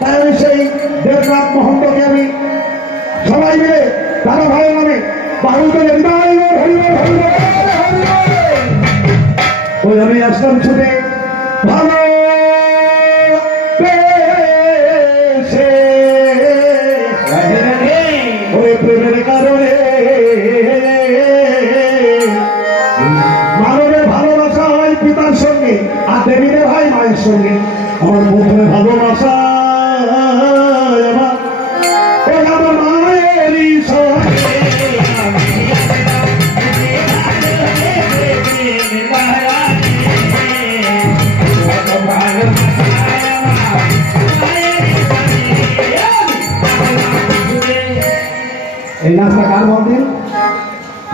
তাই আমি সেই দেবনাথ মহন্তকে আমি সবাই মিলে দাদা ভাই নামে ওই আমি আসলাম ছুটে ভালো ওই প্রেমের কারণে মানবের ভালোবাসা হয় পিতার সঙ্গে আর দেবীদের হয় মায়ের সঙ্গে। আমার প্রথমে ভালোবাসা আমার মায়েরই সঙ্গে এই নাচটা কার মন্দির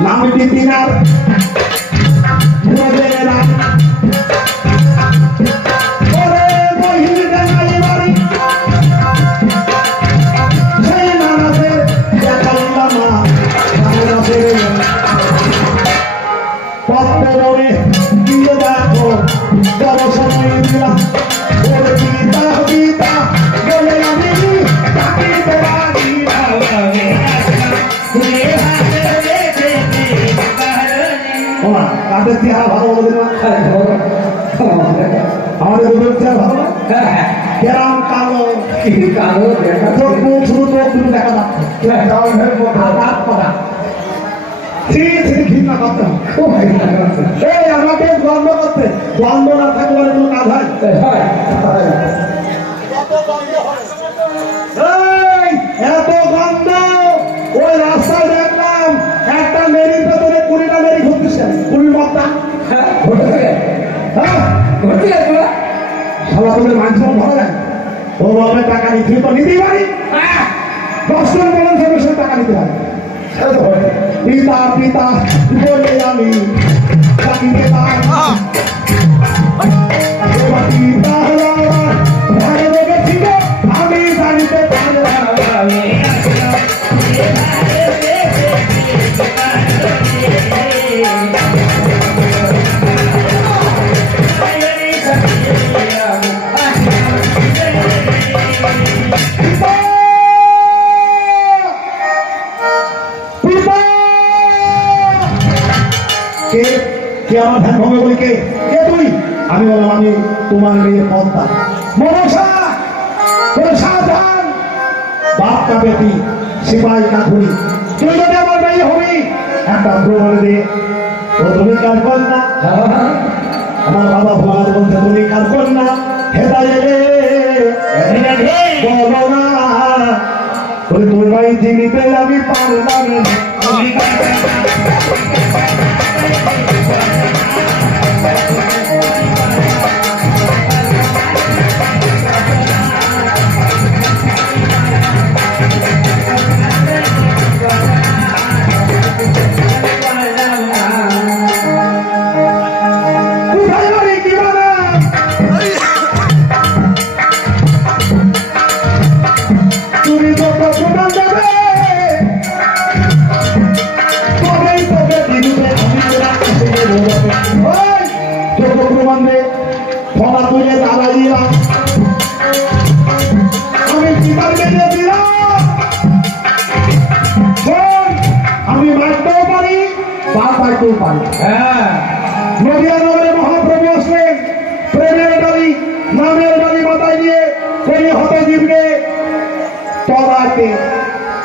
নামটি তিনার তাদের চেহারা ভালো বলে আমাদের ওদের চেহারা ভালো কেরাম কালো কালো চোখ মুখ শুধু চোখ দুটো দেখা যাচ্ছে ঘৃণা করতে এই আমাকে বন্ধ করতে বন্ধ না থাকলে কোনো কাজ হয় এত গন্ধ ওই রাস্তায় দেখলাম একটা মেরির ভেতরে 20টা মেরি ঘুরতেছে 20 মতটা সালা তোদের মাংস ভালো লাগে ও বলবে টাকা নিতে তো নিতেই পারি 10 জন বলেন সে টাকা নিতে পারে পিতা পিতা বলে আমি পিতা আমি জানিতে আমার ধ্যান ভঙ্গ বলি কে তুই আমি বললাম আমি তোমার মেয়ের পদ্মা মনসা শাহজাহান বাপটা বেটি সিপাহী কাঠুরি তুই যদি আমার মেয়ে হবি একটা প্রবল দে ও তুমি কার কন্যা আমার বাবা ভোলাদ বলছে তুমি কার কন্যা হেদায় বলো না তোমায় চিনিতে আমি পারলাম নদিয়ানগরে মহাপ্রভু আসলেন প্রেমের ডালি নামের ডালি মাথায় নিয়ে সেই হতে জীবনে তলাতে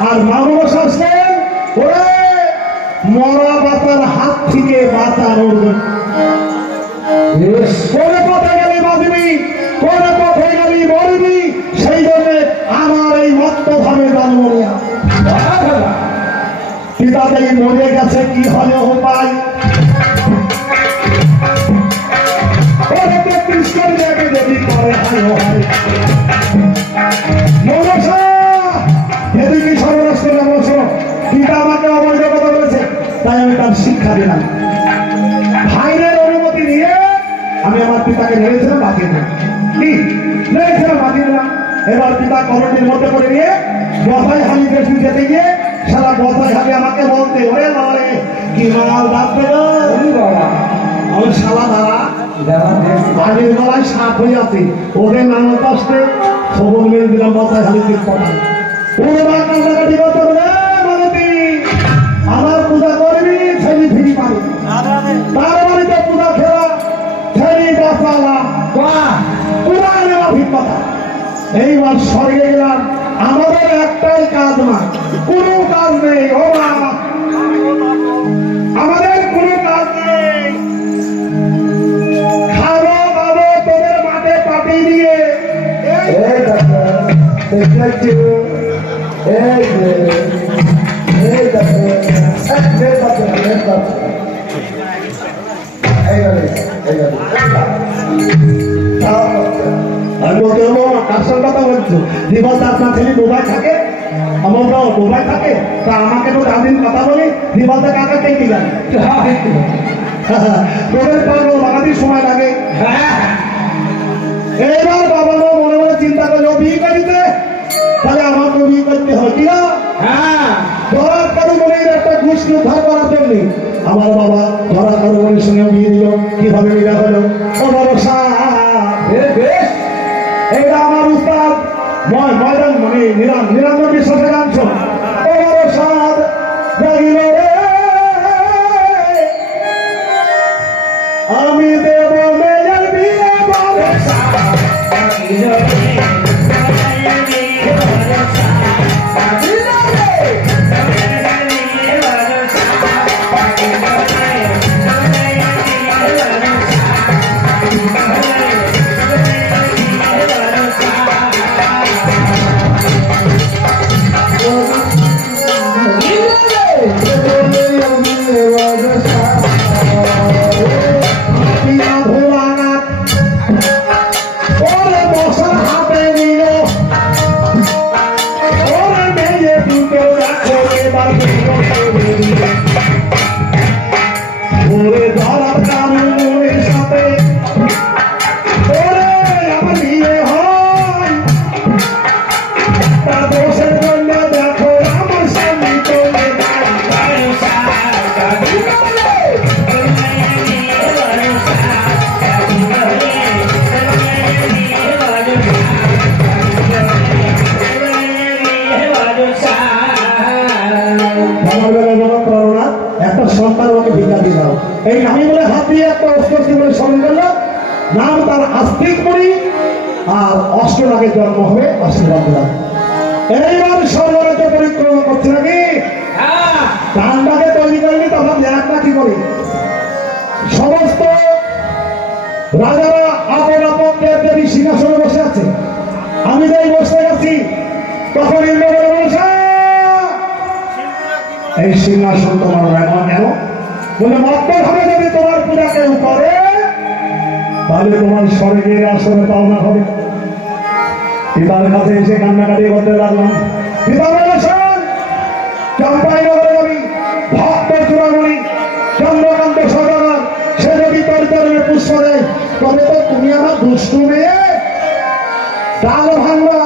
আর মানুষ আসলেন ওরে মরা বাতার হাত থেকে বাতার উঠবে কোন পথে গেলে বাঁচবি কোন পথে গেলি মরবি সেই জন্য আমার এই মত্ত ভাবে জন্ম নেয়া পিতাতেই মরে গেছে কি হলে উপায় আমাকে অবৈধ কথা বলেছে তাই আমি তার শিক্ষা দিলাম ভাইয়ের অনুমতি নিয়ে আমি আমার পিতাকে নেড়েছিলাম বাঁচিয়ে দিলাম এবার পিতা কমিটির মধ্যে করে নিয়ে বসাই হালি বেশি যেতে গিয়ে সারা বসাই হালি আমাকে বলতে ওরে বাবারে কি মাল ডাকতে আমি শালা দ্বারা আগের বেলায় সাপ হয়ে আছে ওদের নানা কষ্টে খবর মেরে দিলাম মাথায় হালি দিন পড়ায় পুরো কান্নাকাটি করতে বলে মালতী আমার পূজা করবি ছেলে ফিরি পাবি তার বাড়িতে পূজা খেলা ছেলে বাঁচালা পুরা নেওয়া ভিড় কথা। এইবার স্বর্গে গেলাম, আমাদের একটাই কাজ না, কোনো কাজ নেই। ও বাবা, আমাদের কোনো কাজ নেই, খাবো খাবো তোদের মাঠে পাঠিয়ে দিয়ে আমি বলতে হবো কার সঙ্গে কথা বলছো? দিবস আপনার ছেলে দুবাই থাকে, আমার বাবা দুবাই থাকে, তা আমাকে তো দাদিন কথা বলি দিবসে কাকা কে কি জানে তোদের পারবো বাগাতির সময় লাগে। এইবার বাবা মা মনে মনে চিন্তা করলো বিয়ে করিতে, তাহলে আমাকে বিয়ে করতে হবে কি না? ধরার কারুমণির একটা গোষ্ঠী উদ্ধার করার জন্য আমার বাবা ধরার কারুমণির সঙ্গে বিয়ে দিল। কিভাবে বিয়ে হলো? ও ভরসা এটা আমার উস্তাদ ময়দান মানে নিরঞ্জন বিশ্বাসের গান। ও ভরসা জাগিল রে, আমি দেব মেয়ের বিয়ে ভরসা জাগিল রে। এই নামি বলে হাত দিয়ে একটা অস্ত্র বলে স্মরণ করলো, নাম তার আস্তিক মণি, আর অষ্টনাগের জন্ম হবে আশীর্বাদ দিলাম। এইবার সর্বরাজ্য পরিক্রমা করছে নাকি ডান্ডাকে তৈরি করেনি, তখন একটা কি করি সমস্ত রাজারা আপন আপন দেবী সিংহাসনে বসে আছে, আমি যাই বসে আছি, তখন ইন্দ্র বলে বসে এই সিংহাসন তোমার এমন কেন বলে মক্তর হবে, যদি তোমার পূজা কেউ করে তাহলে তোমার স্বর্গের আসরে পাওনা হবে। পিতার কাছে এসে কান্নাকাটি করতে লাগলাম। পিতা বলেছেন চম্পাই নগরে যাবি, ভক্ত চূড়ামণি চন্দ্রকান্ত সরকার, সে যদি তোর চরণে পুষ্প দেয় তবে তো তুমি আমার দুষ্টু মেয়ে, ডাল ভাঙবা,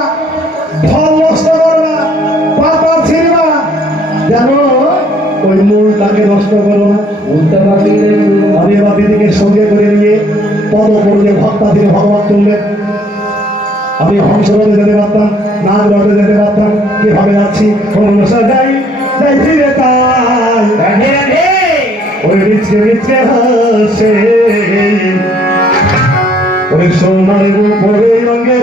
ফল নষ্ট করবা, পাতা ছিঁড়বা, যেন ওই মূলটাকে নষ্ট করো না। আমি এবার দিদিকে সঙ্গে করে নিয়ে পদ করলে ভক্তা দিয়ে ভগবান চললেন। আমি হংসরথে যেতে পারতাম, নাগরথে যেতে পারতাম, কিভাবে আছি যাই যাই ফিরে তাই ওই রিচকে রিচকে হাসে ওই সোনার উপরে রঙে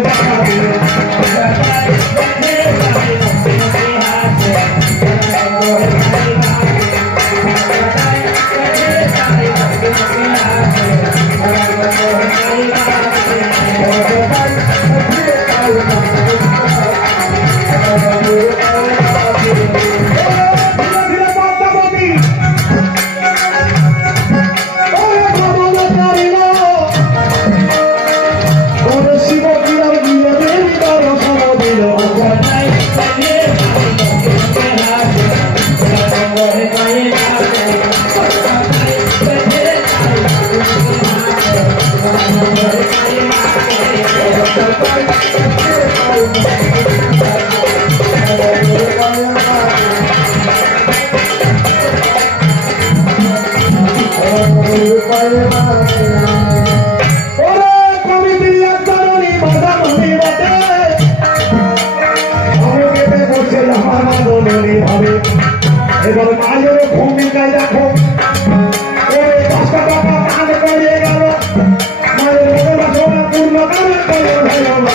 এবারে মায়ের ভূমিকায় দেখো ওই 10টা টাকা কাজ করে গেল মায়ের মনোবাসনা পূর্ণ করে হয়ে গেল।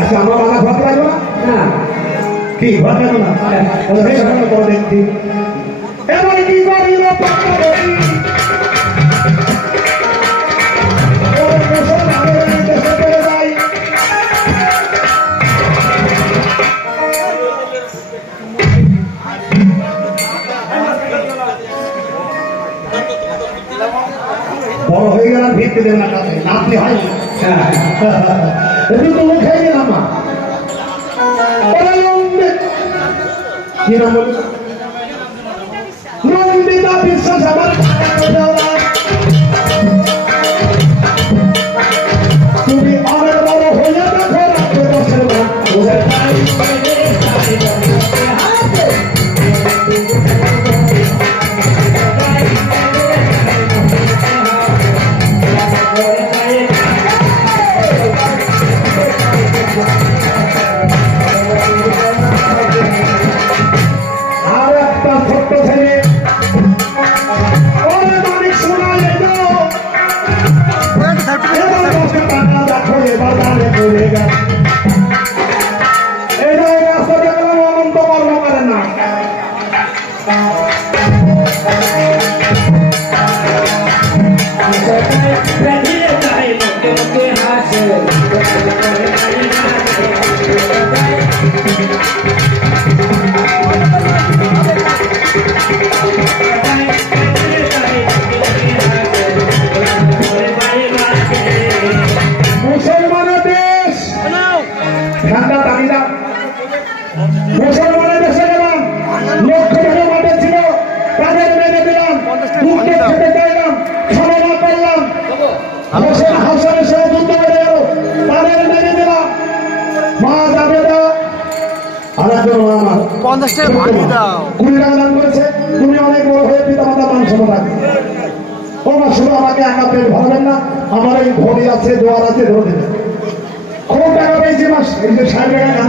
আচ্ছা আমরা বাংলা ভাত লাগবো না কি ভাত লাগবো না করে দেখছি এবার কি করিল বড় হয়ে গেলাম ভিড়তে দেবে না কাছে নাচলে হয় একটু তো লোক খাই গেলাম না কি নাম বলি নন্দিতা বিশ্বাস আমার তুমি অনেক বড় হয়ে দেখো রাখতে বসে আর একটা ছোট্ট ছেলে ওরে মানিক শোনা এবার 10 টাকা দেখো এবার দাঁড়ে পড়ে গেল এটা রাস্তা দেখলাম অনন্ত কর্ম করে না মুসলমানের দেশ ঠান্ডা দাঁড়িয়ে মুসলমানের দেশে গেলাম লক্ষ টাকা মাঠে ছিল তাদের মেনে দিলাম যুদ্ধ খেতে চাইলাম ক্ষমা করলাম হোসেন হাসানের সাথে যুদ্ধ করে গেল তাদের মেনে দিলাম মা যাবে না আর একজন আমার 50 টাকা ভাড়ি দাও 20 টাকা দান করেছে তুমি অনেক বড় হয়ে পিতা মাতা মান সম্মান তোমরা শুধু আমাকে একা পেট ভরবেন না আমার এই ঘড়ি আছে দোয়ার আছে ধরে দেবেন খুব টাকা পেয়েছি মাস এই যে 60 টাকা